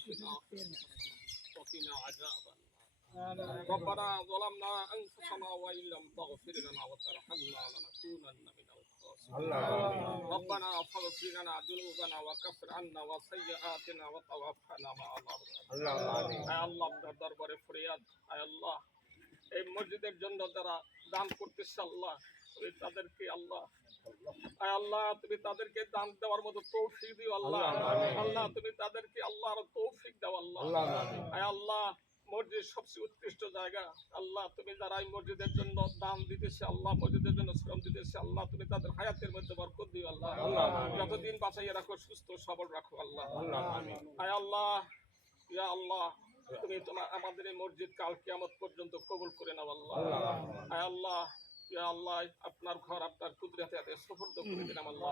وقنا وقنا عذاب النار ربنا ظلمنا أنفسنا وإن لم تغفر لنا وترحمنا لنكونن من الخاسرين ربنا فاغفر لنا ذنوبنا وكفر عنا وسيئاتنا وتوفنا مع الأبرار আয় আল্লাহ আপনার দরবারে ফরিয়াদ আয় আল্লাহ এই মসজিদের জন্য যারা দান করতেছে আল্লাহ তুমি তাদেরকে আল্লাহ আয় আল্লাহ তুমি তাদেরকে দান দেওয়ার মতো তৌফিক দিও আল্লাহ আল্লাহ তুমি তাদেরকে আল্লাহর তৌফিক দাও আল্লাহ। আয় আল্লাহ মসজিদ সবচেয়ে উৎকৃষ্ট জায়গা। আল্লাহ তুমি যারা এই মসজিদের জন্য দান দিতেছে আল্লাহ মসজিদের জন্য শ্রম দিতেছে আল্লাহ তুমি তাদের হায়াতের মধ্যে বরকত দিও আল্লাহ। যতদিন বাঁচাইয়া রাখো সুস্থ সবল রাখো আল্লাহ। আয় আল্লাহ ইয়া আল্লাহ তুমি তোমার আমাদের এই মসজিদ কাল কিয়ামত পর্যন্ত কবুল করে নাও আল্লাহ। আয় আল্লাহ ইয়া আল্লাহ আপনার ঘর আপনার কুদরতে সুপর্দ করে দিলাম আল্লাহ।